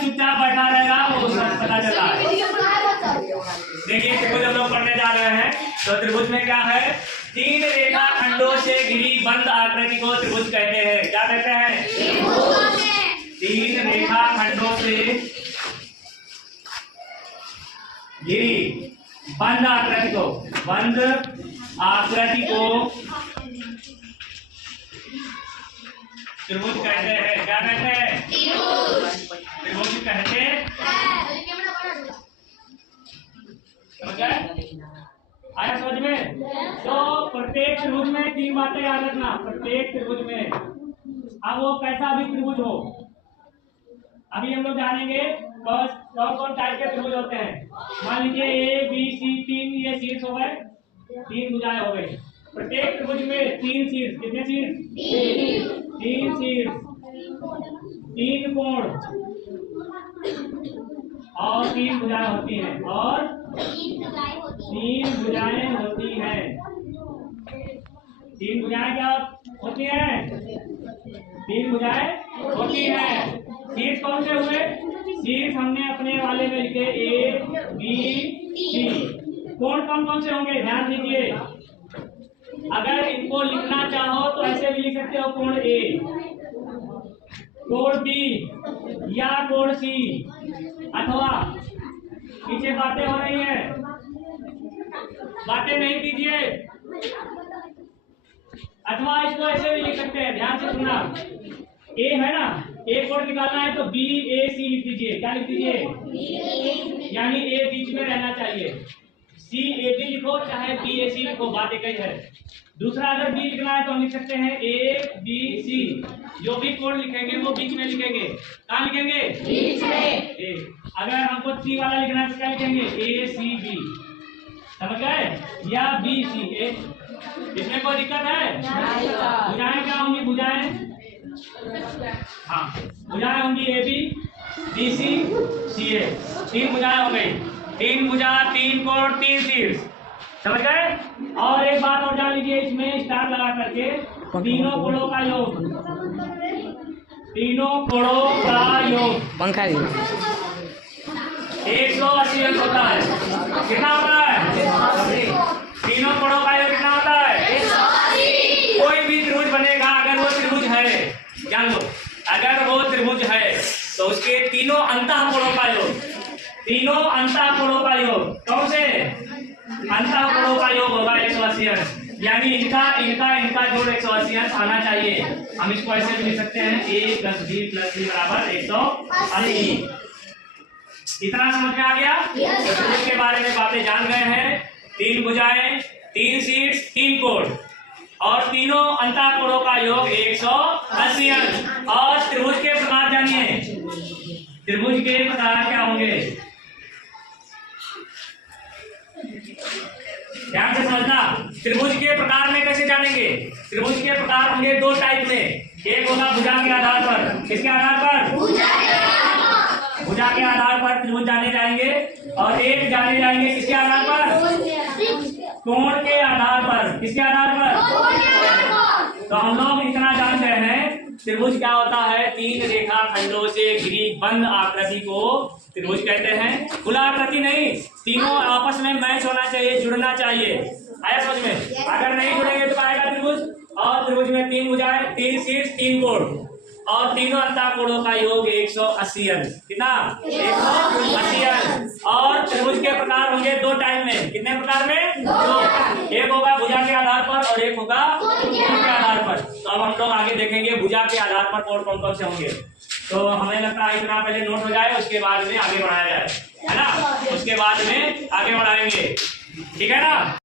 चुपचाप बैठा रहेगा वो सब पता चला है। देखिए त्रिभुज हम लोग पढ़ने जा रहे हैं। तो त्रिभुज में क्या है, तीन रेखा खंडों से घिरी बंद आकृति को त्रिभुज कहते हैं। क्या कहते हैं? तीन रेखा खंडों से घिरी बंद आकृति को त्रिभुज कहते हैं। क्या कहते हैं? त्रिभुज कहते हैं। आया समझ में? तो प्रत्येक त्रिभुज में तीन बातें याद रखना। प्रत्येक त्रिभुज में, अब वो कैसा भी त्रिभुज हो, अभी हम लोग जानेंगे कौन कौन टाइप के त्रिभुज होते हैं। मान लीजिए ए बी सी, तीन ये शीर्ष हो गए, तीन भुजाएं हो गई। प्रत्येक त्रिभुज में तीन शीर्ष, कितने शीर्ष? तीन शीर्ष, तीन कोण और तीन भुजाएं होती हैं। और तीन भुजाएं होती हैं। तीन भुजाएं क्या होती हैं? तीन भुजाएं होती हैं। शीर्ष कौन से हुए? शीर्ष हमने अपने वाले में लिखे ए बी सी। कोण कौन कौन से होंगे? ध्यान दीजिए, अगर इनको लिखना चाहो तो ऐसे भी लिख सकते हो, कोण ए, कोण बी या कोण सी। अथवा पीछे बातें हो रही हैं, बातें नहीं कीजिए। अथवा इसको ऐसे भी लिख सकते हैं, ध्यान से सुनना। ए है ना, ए कोण निकालना है तो बी ए सी लिख दीजिए। क्या लिख दीजिए? यानी ए बीच में रहना चाहिए। सी ए बी लिखो चाहे बी ए सी लिखो, बात एक ही है। दूसरा अगर बी लिखना है तो हम लिख सकते हैं ए बी सी। जो भी कोण लिखेंगे वो बीच में लिखेंगे। कहाँ लिखेंगे? बीच में। ए अगर हमको सी वाला लिखना है तो क्या लिखेंगे? ए सी बी। समझ गए? या बी सी ए। इसमें कोई दिक्कत है? भुजाएं क्या होंगी? भुजाएं हाँ, भुजाएं होंगी ए बी बी सी सी ए। तीन भुजाएं हो गई। तीन भुजा, तीन कोण, तीन शीर्ष। समझ गए? और एक बात और जान लीजिए, इसमें स्टार लगा करके तीनों कोणों का योग, तीनों कोणों का योग पंखा 180 अंक होता है। कितना होता है? तीनों कोणों का योग कितना होता है? 180। कोई भी त्रिभुज बनेगा, अगर वो त्रिभुज है, जान लो, अगर वो त्रिभुज है तो उसके तीनों अंतः कोणों का योग, तीनों अंतः कोणों का योग, कौन से अंतः कोणों का योग होगा 180 अंश। यानी इनका जोड़ 180 अंश आना चाहिए। हम इसको ऐसे भी लिख सकते हैं, a + b + c = 180। इतना समझ में आ गया? त्रिभुज के बारे में बातें जान गए हैं। तीन भुजाएं, तीन शीर्ष, तीन कोण और तीनों अंतः कोणों का योग 180 अंश। और त्रिभुज के प्रकार जानिए। त्रिभुज के प्रकार क्या होंगे? ध्यान से समझना। त्रिभुज के प्रकार में कैसे जानेंगे? त्रिभुज के प्रकार होंगे दो टाइप में। एक होगा भुजा के आधार पर। किसके आधार पर? भुजा के आधार पर त्रिभुज जाने जाएंगे। और एक जाने जाएंगे किसके आधार पर? कोण के आधार पर। किसके आधार पर? तो हम लोग इतना जानते हैं, त्रिभुज क्या होता है? तीन रेखा खंडों से घिरी बंद आकृति को त्रिभुज कहते हैं। खुला आकृति नहीं, तीनों आपस में मैच होना चाहिए, जुड़ना चाहिए। आया समझ में? अगर नहीं जुड़ेंगे तो आएगा त्रिभुज। और त्रिभुज में तीन भुजाएं, तीन शीर्ष, तीन कोण और तीनों अंतः कोणों का योग 180 अंश। कितना? 180 अंश। और त्रिभुज के प्रकार होंगे दो टाइप में। कितने प्रकार में? दो। एक होगा भुजा के आधार पर और एक होगा कोण के आधार पर। तो अब हम लोग आगे देखेंगे भुजा के आधार पर कोण कौन कौन से होंगे। तो हमें लगता है इतना पहले नोट हो जाए, उसके बाद में आगे बढ़ाया जाए, है ना? उसके बाद में आगे बढ़ाएंगे, ठीक है ना?